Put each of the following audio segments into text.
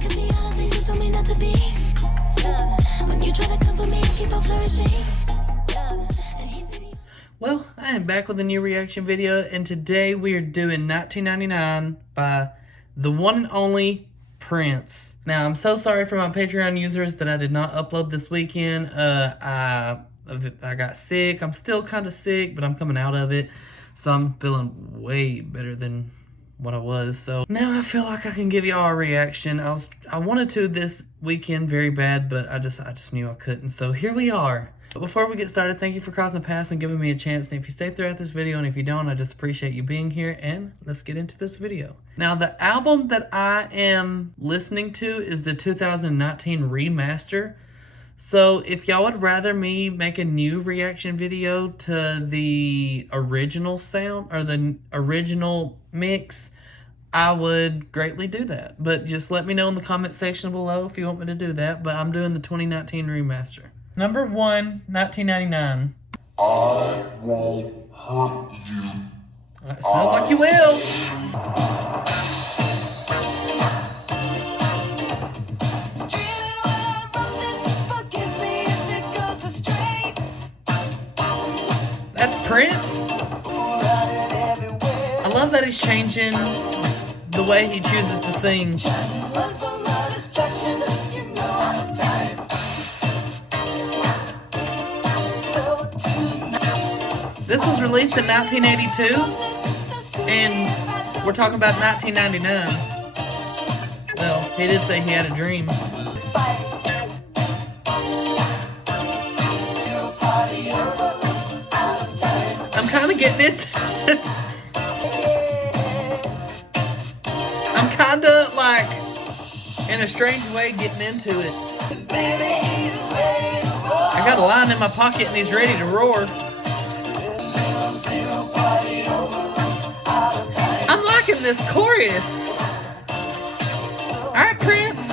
could be all the things you told me not to be. When you try to come for me, I keep on flourishing. Well, I am back with a new reaction video, and today we are doing 1999 by the one and only Prince. Now, I'm so sorry for my Patreon users that I did not upload this weekend. I got sick. I'm still kind of sick, but I'm coming out of it, so I'm feeling way better than what I was. So now I feel like I can give y'all a reaction. I wanted to this weekend very bad, but I just knew I couldn't. So here we are. But before we get started, thank you for crossing paths and giving me a chance. And if you stay throughout this video, and if you don't, I just appreciate you being here. And let's get into this video. Now, the album that I am listening to is the 2019 remaster. So if y'all would rather me make a new reaction video to the original sound or the original mix, I would greatly do that. But just let me know in the comment section below if you want me to do that. But I'm doing the 2019 remaster. Number 1, 1999. I won't hurt you. Sounds like you will. That's Prince. I love that he's changing the way he chooses to sing. This was released in 1982, and we're talking about 1999. Well, he did say he had a dream. I'm kind of getting it. I'm kind of like, in a strange way, getting into it. I got a line in my pocket and he's ready to roar. I'm liking this chorus. Alright, Prince.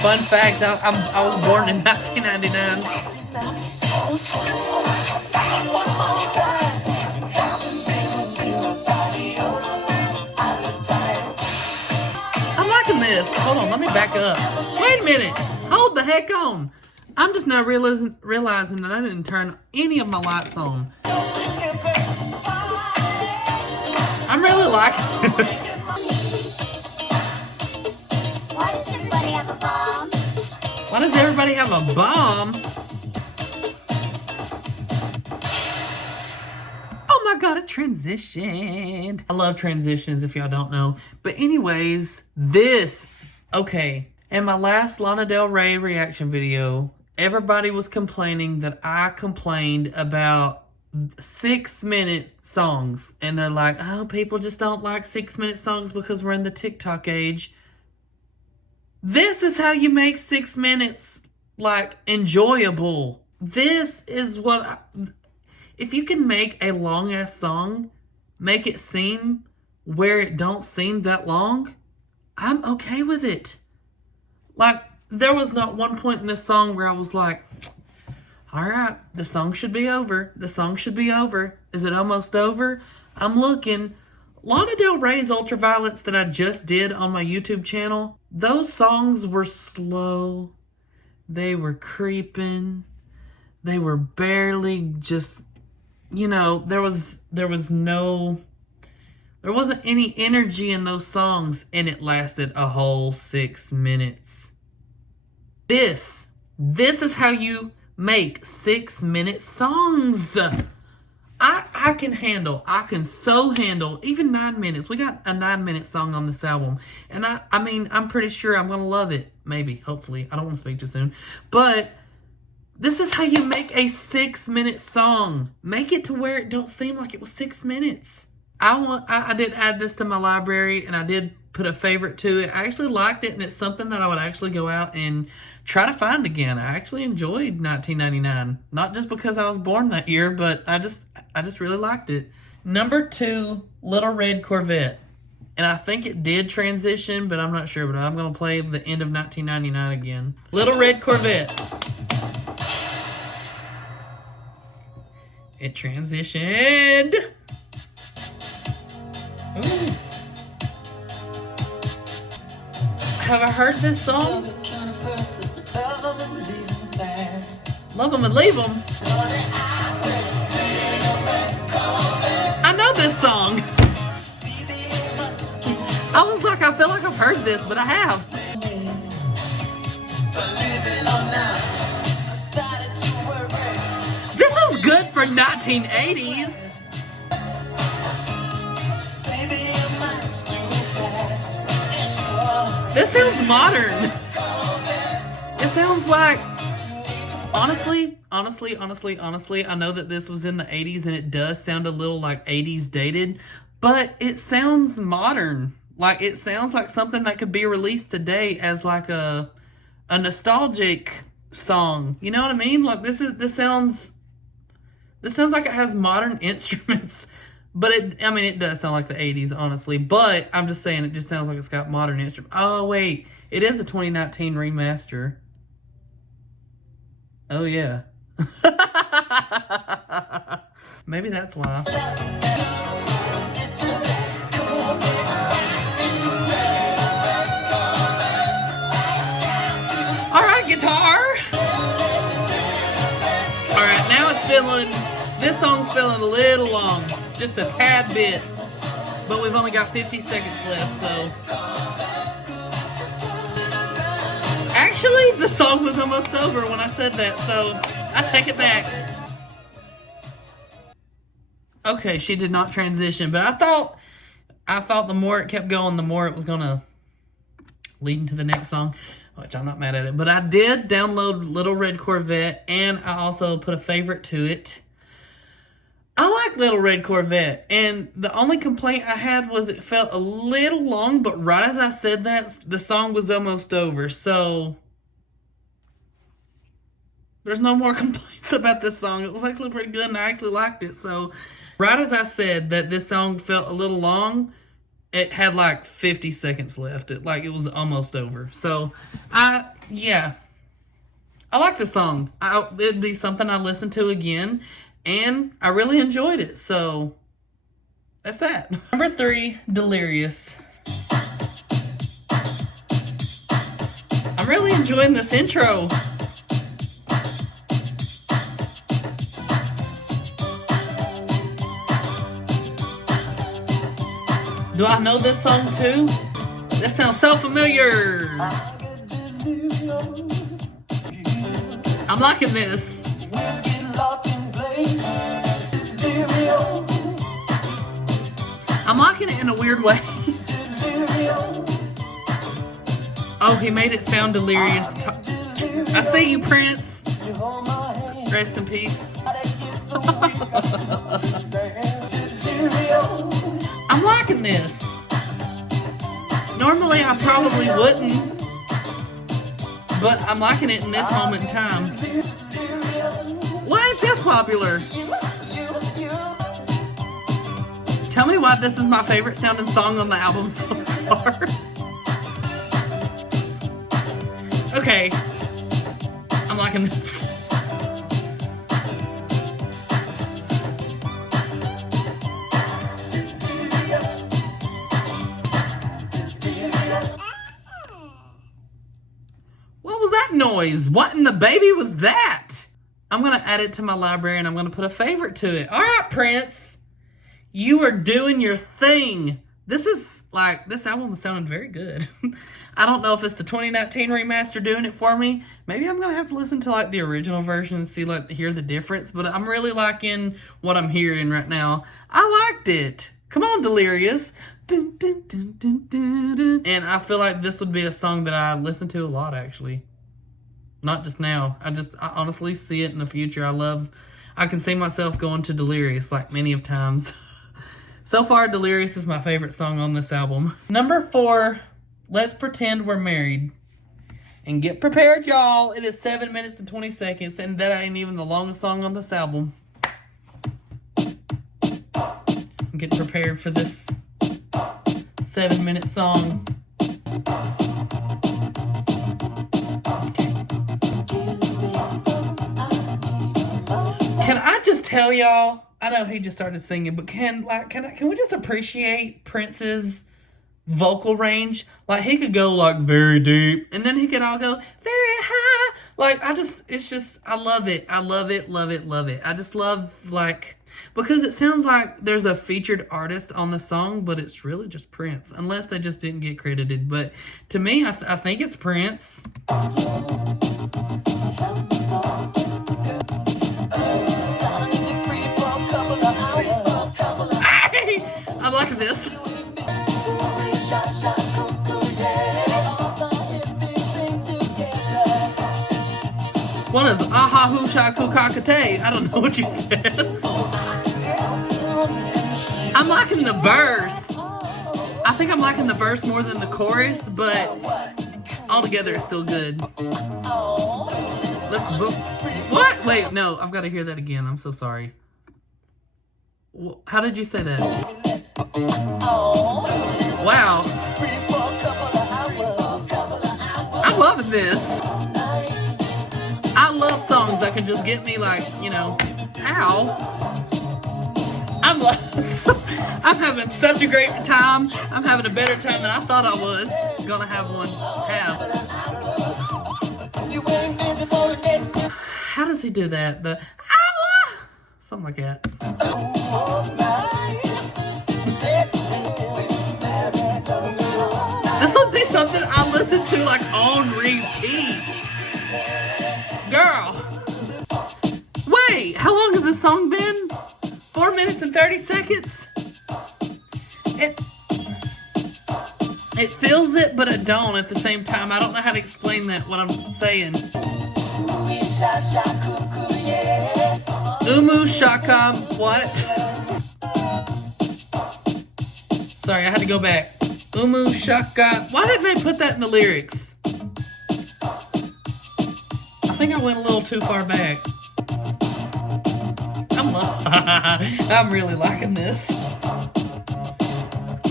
Fun fact, I was born in 1999. I'm liking this. Hold on, let me back up. Wait a minute. Hold the heck on. I'm just now realizing that I didn't turn any of my lights on. I'm really liking this. Why does everybody have a bomb? Why does everybody have a bomb? Oh my god, it transitioned. I love transitions if y'all don't know. But anyways, okay. In my last Lana Del Rey reaction video, everybody was complaining that I complained about 6-minute songs. And they're like, oh, people just don't like 6-minute songs because we're in the TikTok age. This is how you make 6 minutes, like, enjoyable. This is what if you can make a long-ass song, make it seem where it don't seem that long, I'm okay with it. Like, there was not one point in this song where I was like, alright, the song should be over. The song should be over. Is it almost over? I'm looking. Lana Del Rey's Ultraviolets that I just did on my YouTube channel, those songs were slow. They were creeping. They were barely just, you know, there wasn't any energy in those songs, and it lasted a whole 6 minutes. This is how you make 6-minute songs. I can so handle even 9 minutes. We got a 9-minute song on this album. And I mean, I'm pretty sure I'm going to love it. Maybe, hopefully. I don't want to speak too soon. But this is how you make a 6-minute song. Make it to where it don't seem like it was 6 minutes. I did add this to my library, and I did put a favorite to it. I actually liked it, and it's something that I would actually go out and try to find again. I actually enjoyed 1999. Not just because I was born that year, but I just really liked it. Number 2, Little Red Corvette. And I think it did transition, but I'm not sure. But I'm going to play the end of 1999 again. Little Red Corvette. It transitioned. Ooh. Have I heard this song? Love 'em and leave 'em. I know this song. I was like, I feel like I've heard this, but I have. This is good for 1980s. This sounds modern. It sounds like, honestly, I know that this was in the 80s and it does sound a little like 80s dated, but it sounds modern. Like, it sounds like something that could be released today as like a nostalgic song. You know what I mean? Like, this sounds like it has modern instruments. But it does sound like the 80s, honestly. But I'm just saying, it just sounds like it's got modern instruments. Oh, wait. It is a 2019 remaster. Oh, yeah. Maybe that's why. All right, guitar. All right, now it's this song's feeling a little long. Just a tad bit. But we've only got 50 seconds left, so. Actually, the song was almost over when I said that, so I take it back. Okay, she did not transition, but I thought the more it kept going, the more it was gonna lead into the next song, which I'm not mad at it. But I did download Little Red Corvette, and I also put a favorite to it. I like Little Red Corvette, and the only complaint I had was it felt a little long, but right as I said that, the song was almost over, so there's no more complaints about this song. It was actually pretty good, and I actually liked it, so right as I said that this song felt a little long, it had like 50 seconds left. It was almost over, so yeah. I like the song. It'd be something I listen to again. And I really enjoyed it, so that's that. Number 3, Delirious. I'm really enjoying this intro. Do I know this song too? This sounds so familiar. I'm liking this. I'm liking it in a weird way. Oh, he made it sound delirious. I see you, Prince. Rest in peace. I'm liking this. Normally I probably wouldn't, but I'm liking it in this moment in time. Why is this popular? Tell me why this is my favorite sounding song on the album so far. Okay. I'm liking this. What was that noise? What in the baby was that? I'm going to add it to my library and I'm going to put a favorite to it. All right, Prince. You are doing your thing. This album is sounding very good. I don't know if it's the 2019 remaster doing it for me. Maybe I'm going to have to listen to like the original version and see hear the difference. But I'm really liking what I'm hearing right now. I liked it. Come on, Delirious. And I feel like this would be a song that I listen to a lot, actually. Not just now. I honestly see it in the future. I can see myself going to Delirious like many of times. So far, Delirious is my favorite song on this album. Number 4, Let's Pretend We're Married. And get prepared, y'all. It is 7 minutes and 20 seconds, and that ain't even the longest song on this album. Get prepared for this 7-minute song. Can I just tell y'all? I know he just started singing, but can we just appreciate Prince's vocal range. Like, he could go like very deep, and then he could all go very high. Like, it's just, I love it. I love it, love it, love it. I just love, like, because it sounds like there's a featured artist on the song, but it's really just Prince, unless they just didn't get credited. But to me, I think it's Prince. I like this. What is aha hoo shaku kakate? I don't know what you said. I'm liking the verse. I think I'm liking the verse more than the chorus, but altogether it's still good. Let's book. What? Wait, no, I've got to hear that again. I'm so sorry. How did you say that? Wow. I'm loving this. I love songs that can just get me like, you know, ow. I'm having such a great time. I'm having a better time than I thought I was gonna have one. How does he do that? The something like that. This would be something I listen to like on repeat. Girl. Wait, how long has this song been? 4 minutes and 30 seconds? It feels it, but it don't at the same time. I don't know how to explain that, what I'm saying. Umu Shaka, what? Sorry, I had to go back. Umu Shaka. Why didn't they put that in the lyrics? I think I went a little too far back. I'm really liking this.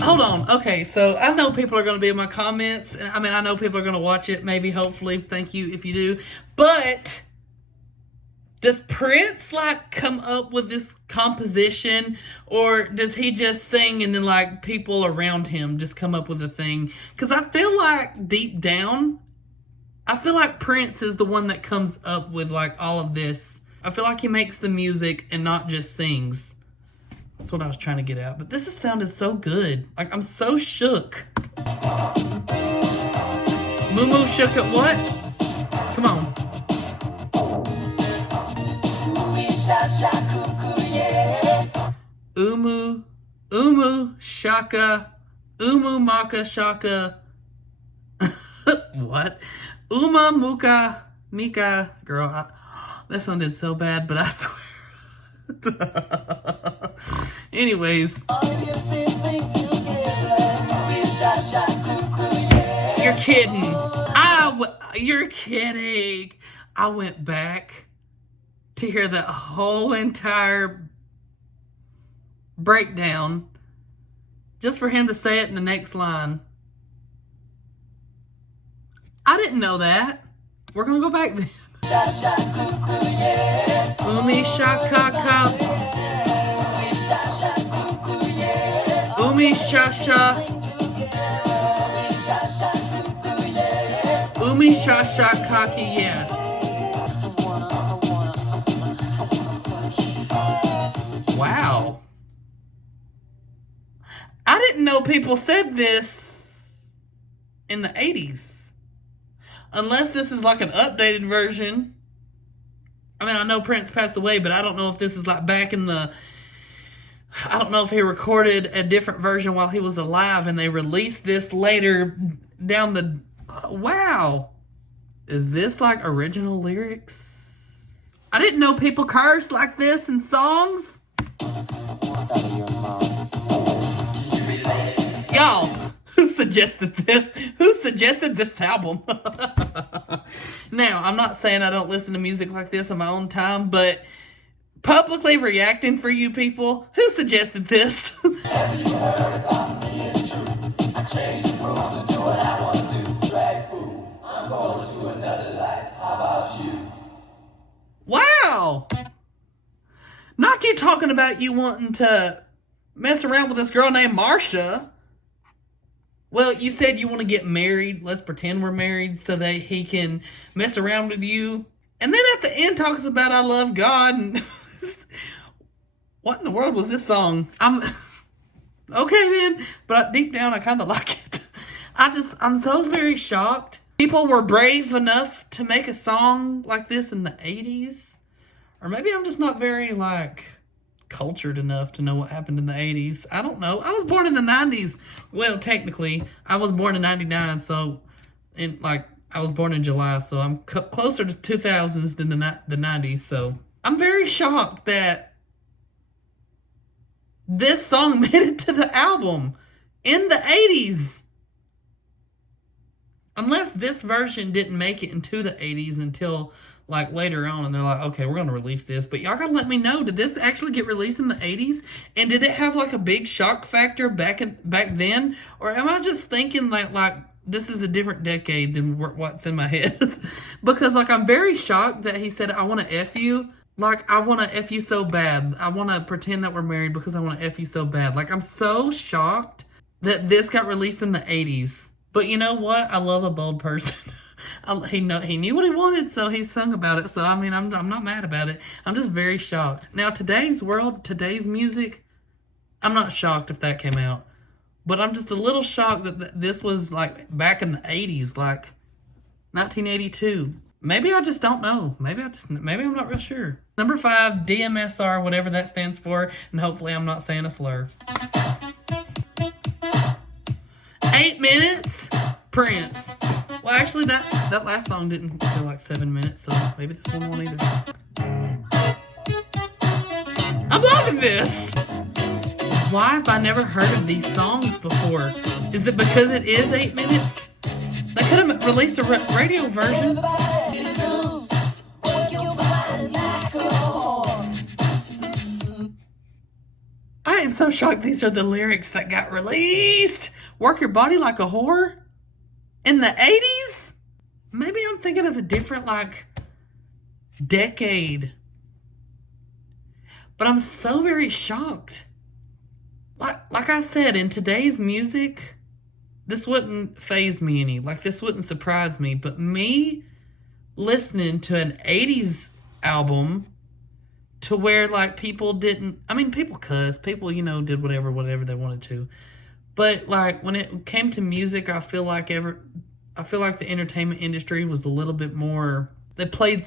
Hold on. Okay, so I know people are going to be in my comments. I mean, I know people are going to watch it, maybe, hopefully. Thank you if you do. But does Prince, like, come up with this composition? Or does he just sing and then, like, people around him just come up with a thing? Because I feel like, deep down, I feel like Prince is the one that comes up with, like, all of this. I feel like he makes the music and not just sings. That's what I was trying to get at. But this has sounded so good. Like, I'm so shook. Moo shook at what? Come on. Umu shaka. Umu maka shaka. What? Uma muka mika. Girl, that sounded so bad, but I swear. Anyways. You're kidding. You're kidding. I went back to hear that whole entire breakdown just for him to say it in the next line. I didn't know that. We're going to go back then. Umi shakaka. Umi shasha. Umi shashakaki, yeah. Wow. I didn't know people said this in the 80s. Unless this is like an updated version. I mean, I know Prince passed away, but I don't know if this is like back in the... I don't know if he recorded a different version while he was alive and they released this later down the... Wow. Is this like original lyrics? I didn't know people curse like this in songs. Y'all, who suggested this? Who suggested this album? Now, I'm not saying I don't listen to music like this on my own time, but publicly reacting for you people, who suggested this? Have you heard about me? It's true. I changed the rules and do what I want to do. Drag food. I'm going to another life. How about you? Wow. Not you talking about you wanting to mess around with this girl named Marsha. Well, you said you want to get married. Let's pretend we're married so that he can mess around with you. And then at the end talks about I love God. And what in the world was this song? I'm okay then, but deep down I kind of like it. I'm so very shocked. People were brave enough to make a song like this in the 80s. Or maybe I'm just not very, like, cultured enough to know what happened in the 80s. I don't know. I was born in the 90s. Well, technically, I was born in 99, so, I was born in July, so I'm closer to 2000s than the 90s, so. I'm very shocked that this song made it to the album in the 80s. Unless this version didn't make it into the 80s until, like, later on, and they're like, okay, we're going to release this. But y'all got to let me know, did this actually get released in the 80s? And did it have, like, a big shock factor back then? Or am I just thinking, like this is a different decade than what's in my head? Because, like, I'm very shocked that he said, I want to F you. Like, I want to F you so bad. I want to pretend that we're married because I want to F you so bad. Like, I'm so shocked that this got released in the 80s. But you know what? I love a bold person. He knew what he wanted, so he sung about it. So, I mean, I'm not mad about it. I'm just very shocked. Now, today's music, I'm not shocked if that came out. But I'm just a little shocked that this was, like, back in the 80s, like 1982. Maybe I just don't know. Maybe I'm not real sure. Number 5, D.M.S.R, whatever that stands for. And hopefully I'm not saying a slur. 8 minutes, Prince. Well, actually, that last song didn't go like 7 minutes, so maybe this one won't either. I'm loving this. Why have I never heard of these songs before? Is it because it is 8 minutes? They could have released a radio version. I am so shocked these are the lyrics that got released. Work your body like a whore? In the 80s? Maybe I'm thinking of a different, like, decade. But I'm so very shocked. Like I said, in today's music, this wouldn't faze me any. Like, this wouldn't surprise me. But me listening to an 80s album to where, like, people didn't... I mean, people cussed. People, did whatever they wanted to. But, like, when it came to music, I feel like the entertainment industry was a little bit more... They played...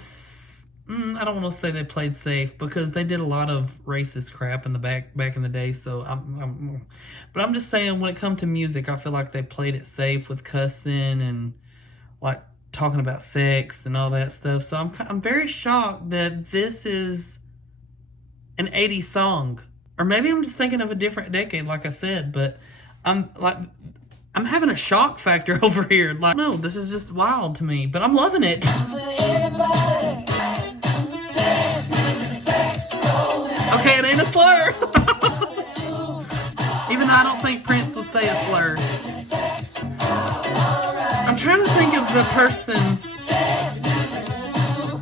I don't want to say they played safe, because they did a lot of racist crap in the back in the day. So but I'm just saying, when it comes to music, I feel like they played it safe with cussing and, like, talking about sex and all that stuff. So I'm very shocked that this is an 80s song. Or maybe I'm just thinking of a different decade, like I said. But I'm having a shock factor over here. Like, no, this is just wild to me. But I'm loving it. Okay, it ain't a slur. Even though I don't think Prince would say a slur. I'm trying to think of the person.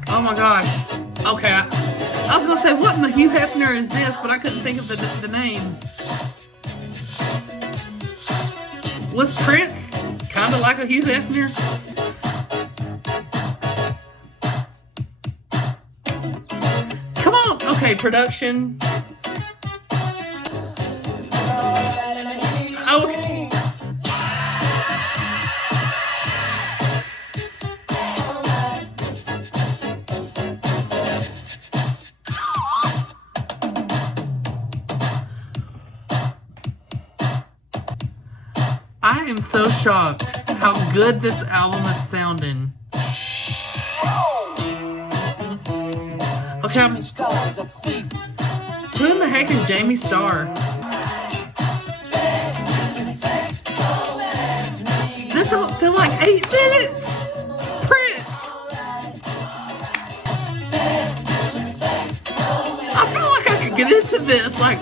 Oh my gosh. Okay, I was going to say, what in the Hugh Hefner is this? But I couldn't think of the name. Was Prince kind of like a Hugh Hefner? Come on. Okay, production. Okay. I am so shocked how good this album is sounding. Okay, who in the heck is D.M.S.R? This don't feel like 8 minutes. Prince. I feel like I could get into this. Like,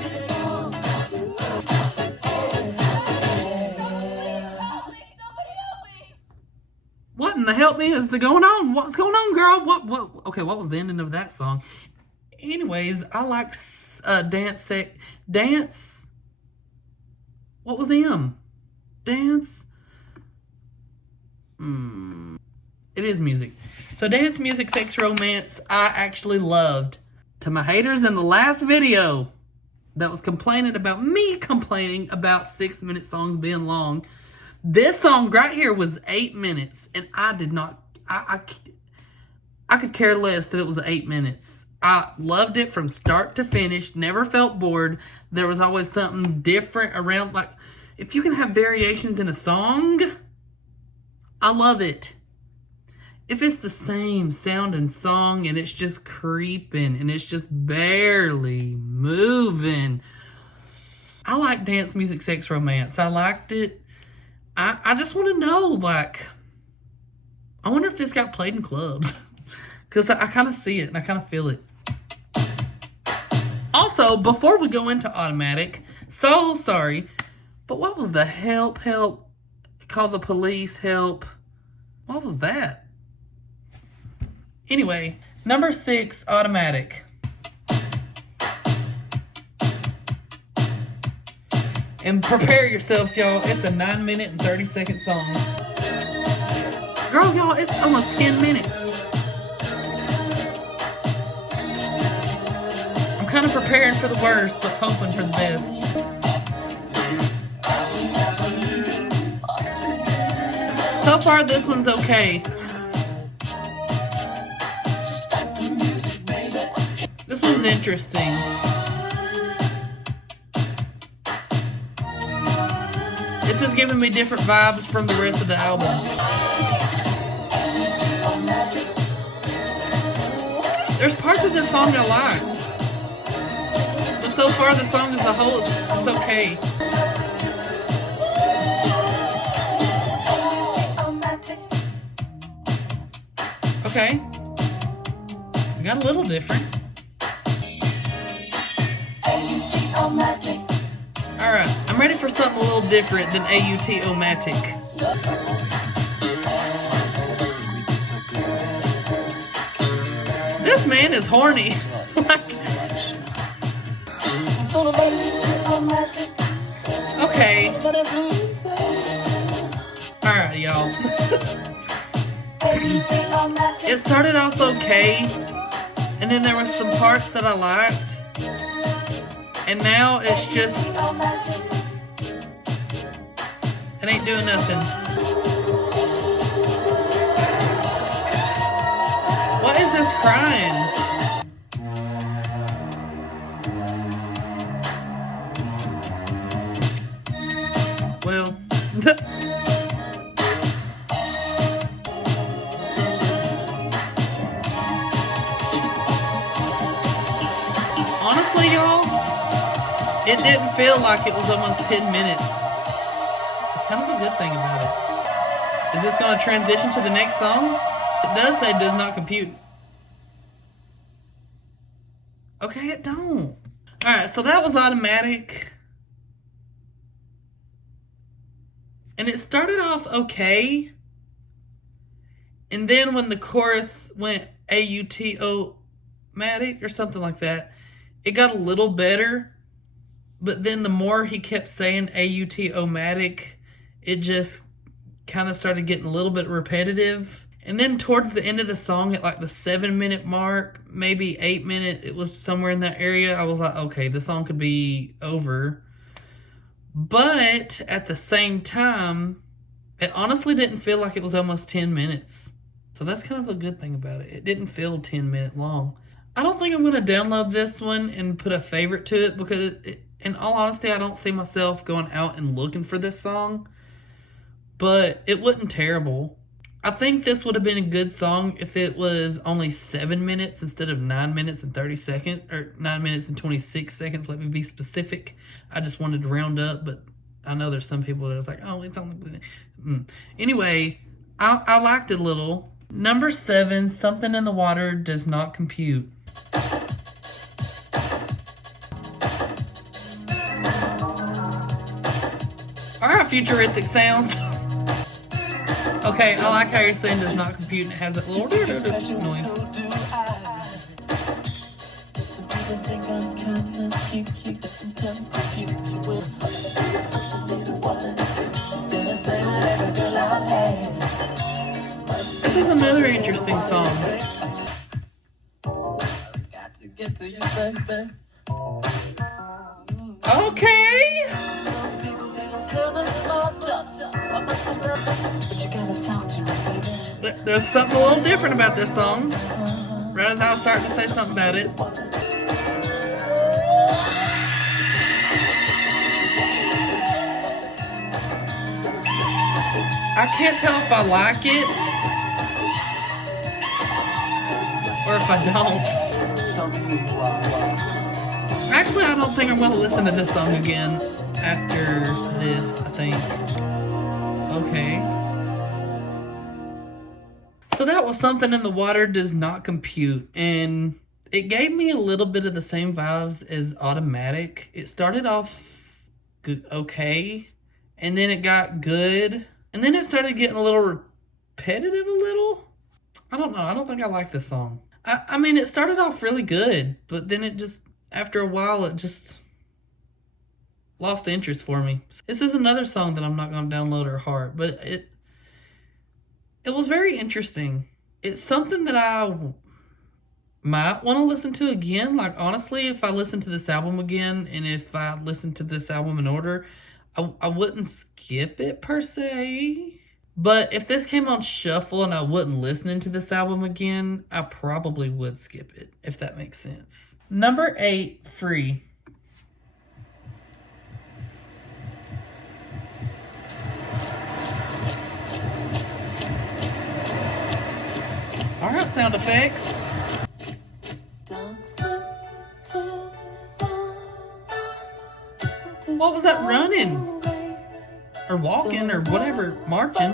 what in the help me is going on? What's going on, girl? What? Okay, what was the ending of that song? Anyways, I like Dance. What was M? Dance. It is music. So dance, music, sex, romance, I actually loved. To my haters in the last video that was complaining about me complaining about 6-minute songs being long, this song right here was 8 minutes, and I did not, I could care less that it was 8 minutes. I loved it from start to finish, never felt bored. There was always something different around, like, if you can have variations in a song, I love it. If it's the same sounding song and it's just creeping and it's just barely moving, I like dance, music, sex, romance. I liked it. I just want to know, like, I wonder if this got played in clubs. Because I kind of see it and I kind of feel it. Also, before we go into automatic, so sorry, but what was the help, call the police, help? What was that? Anyway, number 6, automatic. And prepare yourselves, y'all. It's a 9-minute and 30-second song. Girl, y'all, it's almost 10 minutes. I'm kind of preparing for the worst, but hoping for the best. So far, this one's okay. This one's interesting. This is giving me different vibes from the rest of the album. There's parts of this song I like. But so far, the song as a whole, it's okay. Okay. We got a little different. Alright, I'm ready for something a little different than AUT-O-Matic. This man is horny. Okay. Alright, y'all. It started off okay, and then there were some parts that I liked, and now it's just, it ain't doing nothing. What is this crying? Well, honestly, y'all, it didn't feel like it was almost 10 minutes. It's kind of a good thing about it. Is this going to transition to the next song? It does say does not compute. Okay, it don't. Alright, so that was automatic. And it started off okay. And then when the chorus went AUT-O-Matic or something like that, it got a little better. But then the more he kept saying AUT-O-Matic, it just kind of started getting a little bit repetitive. And then towards the end of the song, at like the 7-minute mark, maybe 8 minute, it was somewhere in that area, I was like, okay, the song could be over. But at the same time, it honestly didn't feel like it was almost 10 minutes. So that's kind of a good thing about it. It didn't feel 10 minute long. I don't think I'm going to download this one and put a favorite to it because, in all honesty, I don't see myself going out and looking for this song. But it wasn't terrible. I think this would have been a good song if it was only 7 minutes instead of 9 minutes and 30 seconds, or 9 minutes and 26 seconds. Let me be specific. I just wanted to round up, but I know there's some people that was like, oh, it's only... Anyway, I liked it a little. Number 7, Something in the Water Does Not Compute. Alright, futuristic sounds. Okay, I like how you're saying does not compute and it has that little noise. This is another interesting song. Got to get to you, baby. Okay. But you gotta talk to me, baby. There's something a little different about this song. Right as I was starting to say something about it. I can't tell if I like it or if I don't. Actually, I don't think I'm going to listen to this song again after this, I think. Okay. So that was Something in the Water Does Not Compute, and it gave me a little bit of the same vibes as Automatic. It started off good, okay, and then it got good, and then it started getting a little repetitive a little. I don't know. I don't think I like this song. I mean, it started off really good, but then it just, after a while, it just lost interest for me. This is another song that I'm not going to download or heart, but it was very interesting. It's something that I might want to listen to again. Like, honestly, if I listen to this album again, and if I listen to this album in order, I wouldn't skip it per se. But if this came on shuffle and I wasn't listening to this album again, I probably would skip it, if that makes sense. Number 8, Free. All right, sound effects. What was that running? Or walking, or whatever, marching.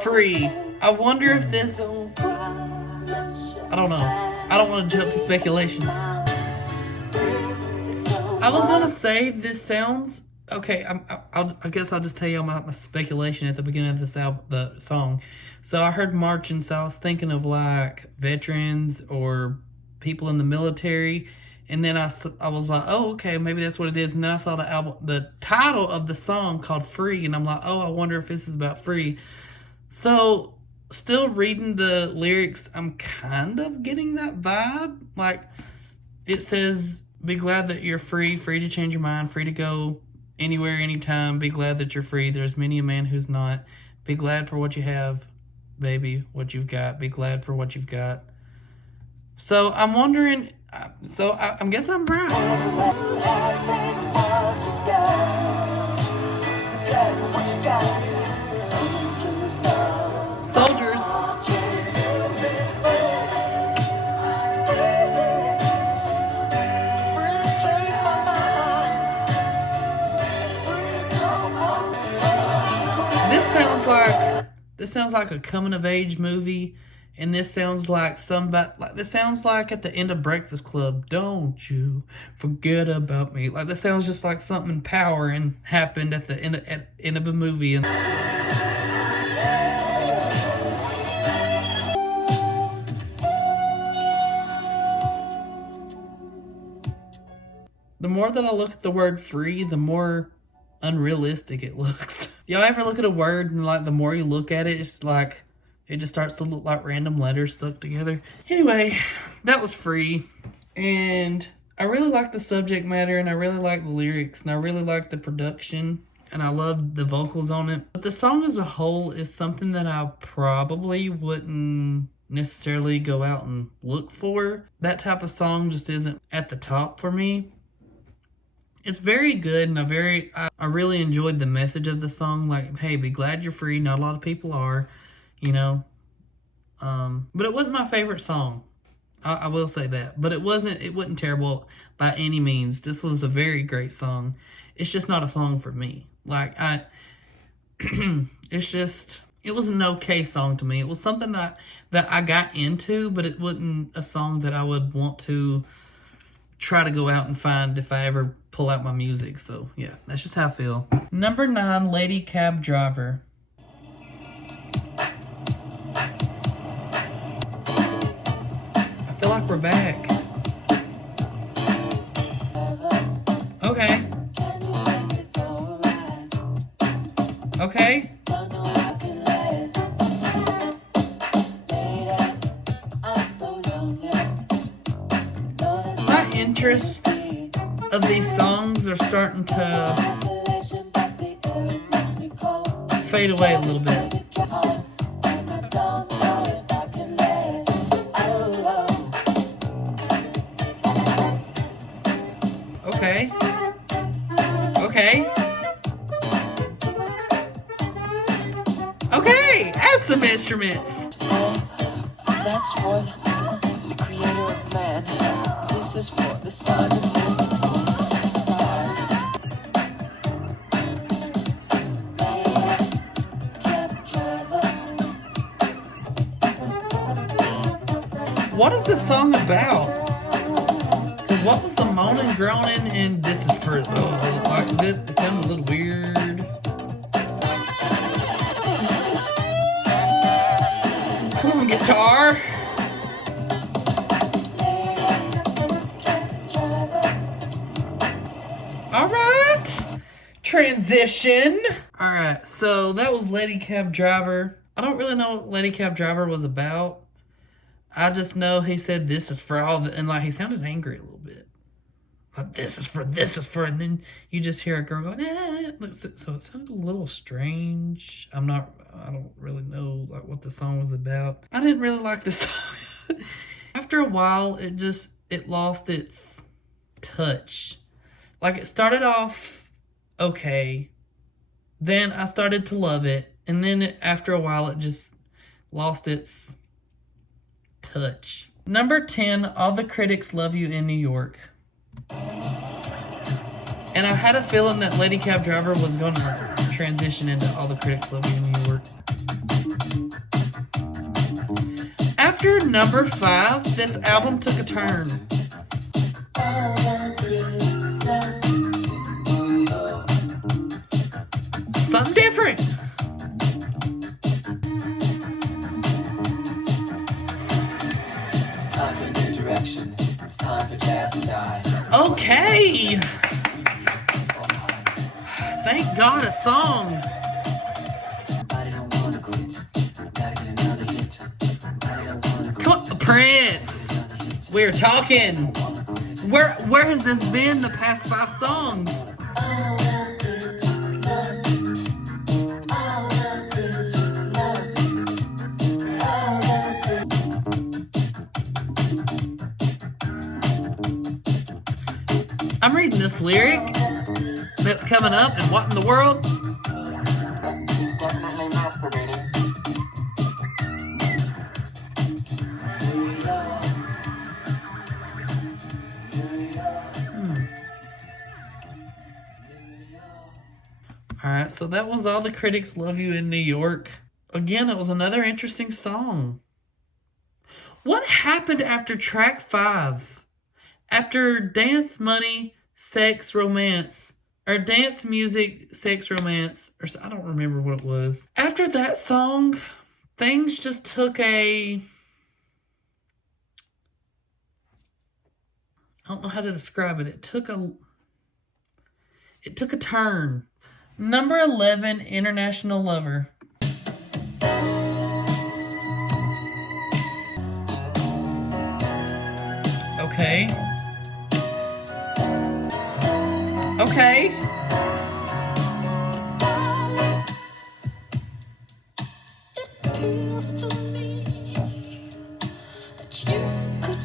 Free. I wonder if this... I don't know. I don't want to jump to speculations. I was going to say this sounds... Okay, I guess I'll just tell you my speculation at the beginning of this album, the song. So I heard marching, so I was thinking of like veterans or people in the military. And then I was like, oh, okay, maybe that's what it is. And then I saw the title of the song called Free. And I'm like, oh, I wonder if this is about free. So still reading the lyrics, I'm kind of getting that vibe. Like, it says, be glad that you're free to change your mind, free to go anywhere, anytime. Be glad that you're free. There's many a man who's not. Be glad for what you have, baby, what you've got. Be glad for what you've got. So I'm wondering... So I guess I'm right. Soldiers. This sounds like a coming of age movie. And this sounds like this sounds like at the end of Breakfast Club. Don't you forget about me. Like, this sounds just like something empowering happened at the end of a movie. And the more that I look at the word free, the more unrealistic it looks. Y'all ever look at a word and like the more you look at it, it's like... It just starts to look like random letters stuck together. Anyway, that was Free. And I really like the subject matter, and I really like the lyrics, and I really like the production, and I love the vocals on it. But the song as a whole is something that I probably wouldn't necessarily go out and look for. That type of song just isn't at the top for me. It's very good, and I really enjoyed the message of the song. Like, hey, be glad you're free. Not a lot of people are. You know, but it wasn't my favorite song. I will say that, but it wasn't terrible by any means. This was a very great song. It's just not a song for me. Like, it was an okay song to me. It was something that I got into, but it wasn't a song that I would want to try to go out and find if I ever pull out my music. So yeah, that's just how I feel. Number 9, Lady Cab Driver. I feel like we're back. Okay. Okay. Don't know I can last. Lady, I'm so lonely. Notice My interest of these songs are starting to isolation, but the air makes me cold. fade away a little bit. And I don't know if I can last. Oh, Okay. Okay. Okay, add some instruments. that's for the creator of man. This is for the sun and moon, the stars. Cab driver. What is this song about? Because what was the moaning, groaning, and this is for, like, this, it sounded a little weird. Come on, guitar. All right. Transition. All right, so that was Lady Cab Driver. I don't really know what Lady Cab Driver was about. I just know he said this is for all the, and like he sounded angry a little bit. Like this is for, and then you just hear a girl going, so it sounded a little strange. I don't really know like what the song was about. I didn't really like this song. After a while, it lost its touch. Like it started off okay, then I started to love it, and then after a while, it just lost its touch. Number 10, All the Critics Love You in New York. And I had a feeling that Lady Cab Driver was going to transition into All the Critics Love You in New York. After number 5, this album took a turn. Something different. It's time for a new direction. It's time for jazz to die. Okay. Thank God, a song. Body don't wanna quit. Gotta get another hit. Body don't wanna quit. Come on, Prince. We're talking. Where has this been the past 5 songs? I'm reading this lyric that's coming up, and what in the world? He's definitely masturbating. Alright, so that was All the Critics Love You in New York. Again, it was another interesting song. What happened after track 5? After Dance, Money, Sex, Romance, or Dance, Music, Sex, Romance, or I don't remember what it was. After that song, things just took I don't know how to describe it. It took a turn. Number 11, International Lover. Okay. Okay.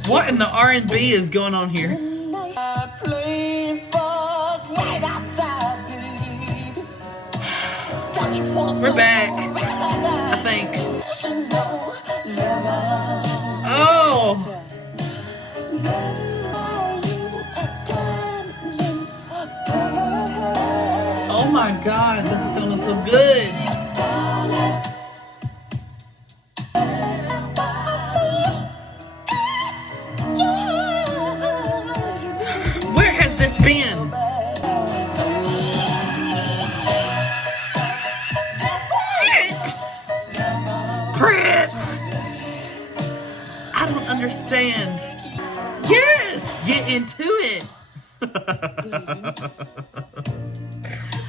What in the R&B is going on here? I play fuck right outside, babe. Don't you wanna We're go back, right I think. You know, lover. Oh! Oh my God, this is sounding so good. Where has this been? Prince! I don't understand. Yes! Get into it!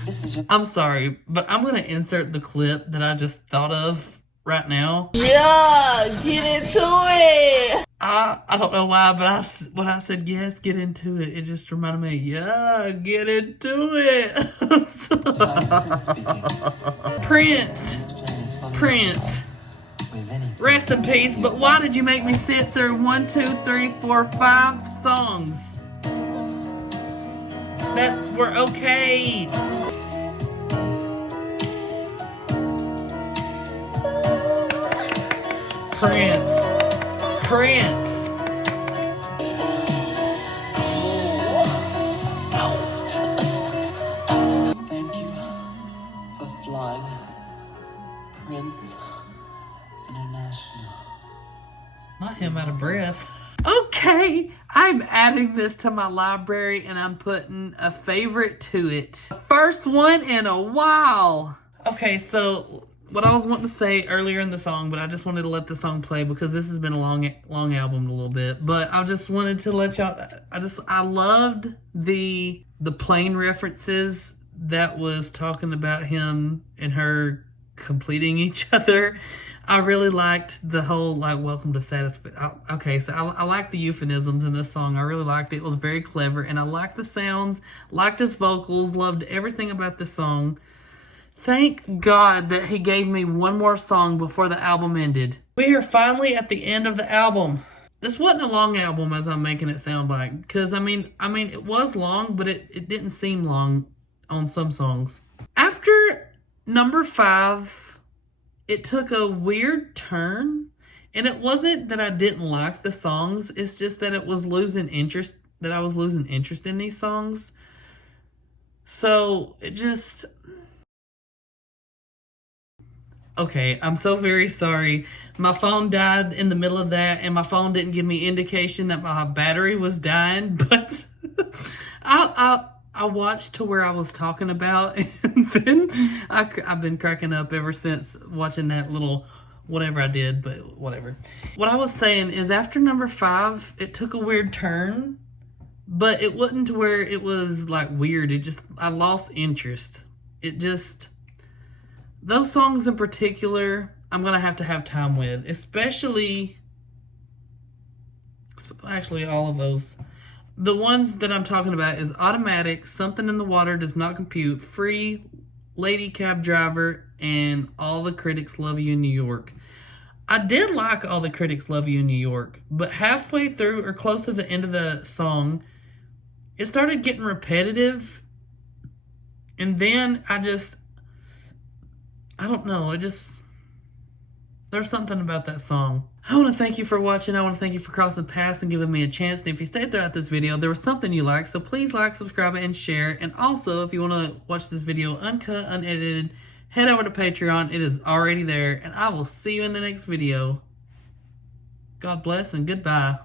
This is I'm sorry, but I'm gonna insert the clip that I just thought of right now. Yeah, get into it. I don't know why, but when I said yes, get into it, it just reminded me, yeah, get into it. Prince. Rest in peace, but why did you make me sit through 1, 2, 3, 4, 5 songs that were okay? Prince. Thank you for flying, Prince International. Not him out of breath. Okay, I'm adding this to my library and I'm putting a favorite to it. First one in a while. Okay, so what I was wanting to say earlier in the song, but I just wanted to let the song play because this has been a long album a little bit. But I just wanted to let y'all, I loved the plane references that was talking about him and her completing each other. I really liked the whole, like, welcome to satisfaction. Okay, so I like the euphemisms in this song. I really liked it. It was very clever, and I liked the sounds, liked his vocals, loved everything about the song. Thank God that he gave me one more song before the album ended. We are finally at the end of the album. This wasn't a long album as I'm making it sound like, because I mean it was long, but it didn't seem long on some songs. After number 5, it took a weird turn, and it wasn't that I didn't like the songs, it's just that I was losing interest in these songs. So it just... Okay, I'm so very sorry. My phone died in the middle of that, and my phone didn't give me indication that my battery was dying, but I watched to where I was talking about, and then I've been cracking up ever since watching that little whatever I did, but whatever. What I was saying is after number 5, it took a weird turn, but it wasn't to where it was like weird. I lost interest. Those songs in particular, I'm going to have time with. Actually, all of those. The ones that I'm talking about is Automatic, Something in the Water Does Not Compute, Free, Lady Cab Driver, and All the Critics Love You in New York. I did like All the Critics Love You in New York, but halfway through or close to the end of the song, it started getting repetitive. And then I don't know, there's something about that song. I want to thank you for watching. I want to thank you for crossing paths and giving me a chance. And if you stayed throughout this video, there was something you liked, so please like, subscribe, and share. And also, if you want to watch this video uncut, unedited, head over to Patreon. It is already there. And I will see you in the next video. God bless and goodbye.